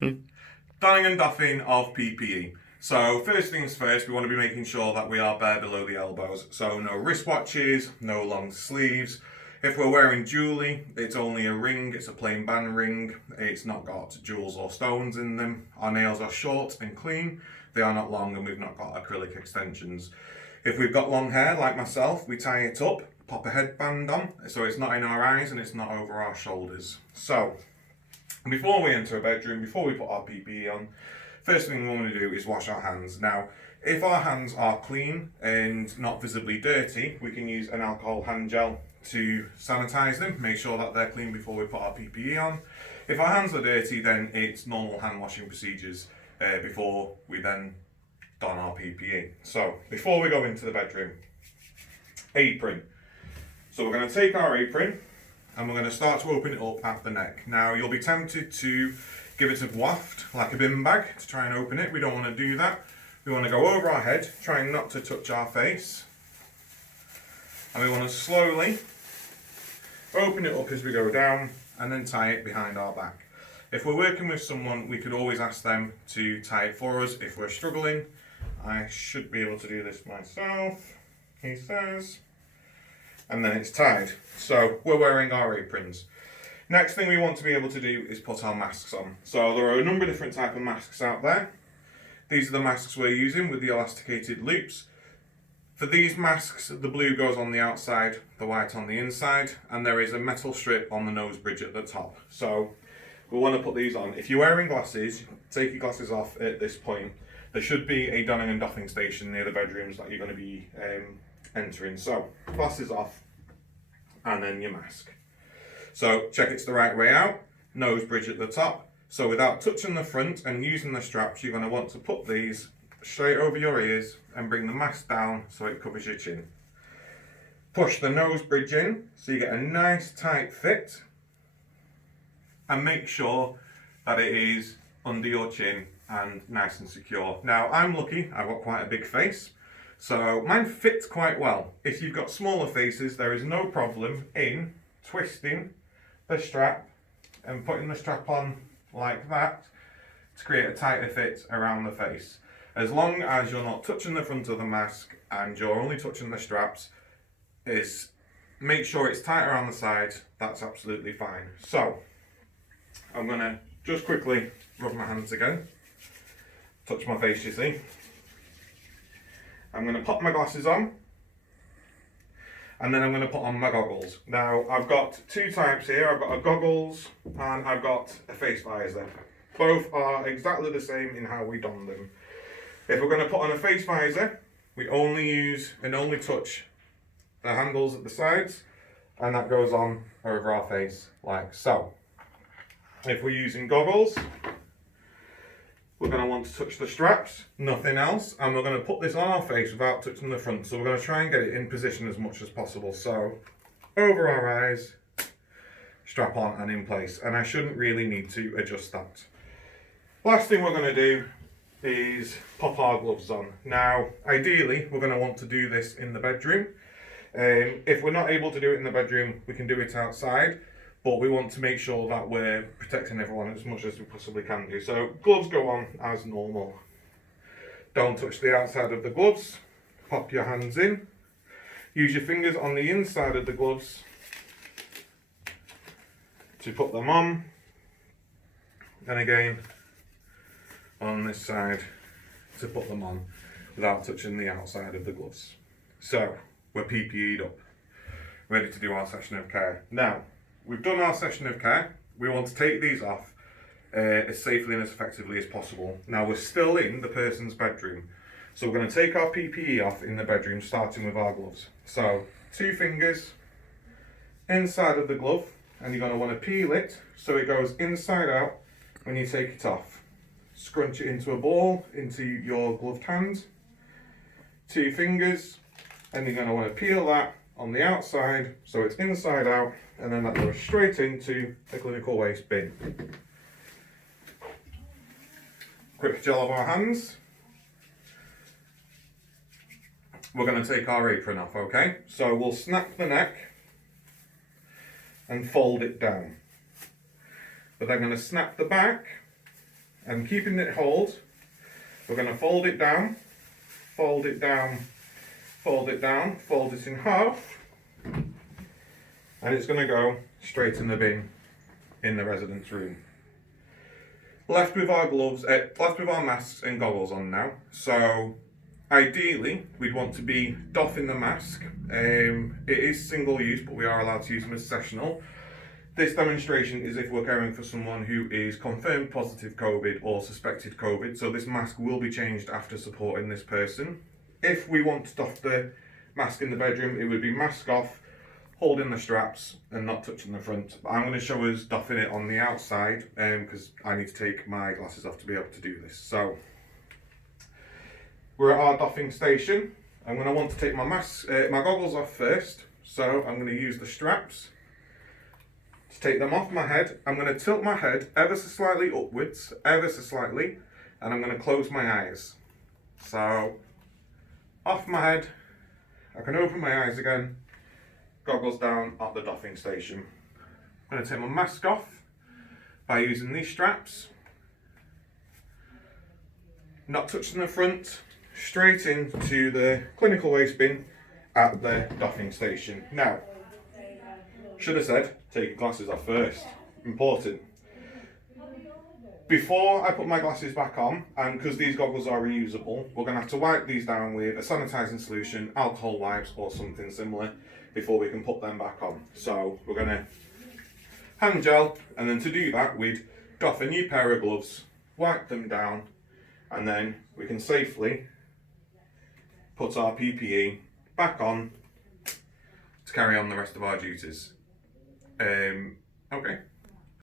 Donning and doffing of PPE. So first things first, we want to be making sure that we are bare below the elbows. So no wristwatches, no long sleeves. If we're wearing jewellery, it's only a ring, it's a plain band ring. It's not got jewels or stones in them. Our nails are short and clean. They are not long and we've not got acrylic extensions. If we've got long hair like myself, we tie it up, pop a headband on, so it's not in our eyes and it's not over our shoulders. So before we enter a bedroom, before we put our PPE on, first thing we want to do is wash our hands. Now, if our hands are clean and not visibly dirty, we can use an alcohol hand gel to sanitize them, make sure that they're clean before we put our PPE on. If our hands are dirty, then it's normal hand washing procedures before we then don our PPE. So, before we go into the bedroom, apron. So we're going to take our apron and we're going to start to open it up at the neck. Now you'll be tempted to give it a waft like a bin bag to try and open it. We don't want to do that. We want to go over our head, trying not to touch our face. And we want to slowly open it up as we go down and then tie it behind our back. If we're working with someone, we could always ask them to tie it for us if we're struggling. I should be able to do this myself, he says. And then it's tied. So we're wearing our aprons. Next thing we want to be able to do is put our masks on. So there are a number of different types of masks out there. These are the masks we're using with the elasticated loops. For these masks, the blue goes on the outside, the white on the inside, and there is a metal strip on the nose bridge at the top. So we want to put these on. If you're wearing glasses, take your glasses off at this point. There should be a donning and doffing station near the bedrooms that you're going to be entering. So glasses off and then your mask. So check it's the right way out, nose bridge at the top. So without touching the front and using the straps, you're going to want to put these straight over your ears and bring the mask down so it covers your chin. Push the nose bridge in so you get a nice tight fit and make sure that it is under your chin and nice and secure. Now I'm lucky, I've got quite a big face, so mine fits quite well. If you've got smaller faces, there is no problem in twisting the strap and putting the strap on like that to create a tighter fit around the face. As long as you're not touching the front of the mask and you're only touching the straps, is make sure it's tight around the sides, that's absolutely fine. So I'm going to just quickly rub my hands again, touch my face you see. I'm going to pop my glasses on and then I'm going to put on my goggles. Now I've got two types here, I've got a goggles and I've got a face visor. Both are exactly the same in how we don them. If we're going to put on a face visor, we only use and only touch the handles at the sides and that goes on over our face like so. If we're using goggles, we're going to want to touch the straps, nothing else, and we're going to put this on our face without touching the front. So we're going to try and get it in position as much as possible. So over our eyes, strap on and in place. And I shouldn't really need to adjust that. Last thing we're going to do is pop our gloves on. Now, ideally, we're going to want to do this in the bedroom. If we're not able to do it in the bedroom, we can do it outside. But we want to make sure that we're protecting everyone as much as we possibly can do. So gloves go on as normal. Don't touch the outside of the gloves. Pop your hands in. Use your fingers on the inside of the gloves to put them on. And again, on this side to put them on without touching the outside of the gloves. So we're PPE'd up, ready to do our session of care. Now, we've done our session of care. We want to take these off as safely and as effectively as possible. Now we're still in the person's bedroom. So we're going to take our PPE off in the bedroom, starting with our gloves. So 2 fingers inside of the glove, and you're going to want to peel it so it goes inside out when you take it off. Scrunch it into a ball into your gloved hand. 2 fingers, and you're going to want to peel that on the outside so it's inside out, and then that goes straight into the clinical waste bin. Quick gel of our hands. We're going to take our apron off, okay? So we'll snap the neck and fold it down. But then going to snap the back and keeping it hold, we're going to fold it down, fold it down, fold it down, fold it in half, and it's going to go straight in the bin in the residence room. Left with our gloves, left with our masks and goggles on now. So ideally, we'd want to be doffing the mask. It is single use, but we are allowed to use them as sessional. This demonstration is if we're caring for someone who is confirmed positive COVID or suspected COVID, so this mask will be changed after supporting this person. If we want to doff the mask in the bedroom, it would be mask off, holding the straps and not touching the front. But I'm going to show us doffing it on the outside because I need to take my glasses off to be able to do this. So we're at our doffing station. I'm going to want to take my my goggles off first. So I'm going to use the straps to take them off my head. I'm going to tilt my head ever so slightly upwards, ever so slightly, and I'm going to close my eyes. So off my head, I can open my eyes again, goggles down at the doffing station. I'm going to take my mask off by using these straps, not touching the front, straight into the clinical waste bin at the doffing station. Now, should have said, take your glasses off first. Important. Before I put my glasses back on, and because these goggles are reusable, we're going to have to wipe these down with a sanitising solution, alcohol wipes or something similar before we can put them back on. So we're going to hand gel, and then to do that we'd doff a new pair of gloves, wipe them down, and then we can safely put our PPE back on to carry on the rest of our duties. Okay.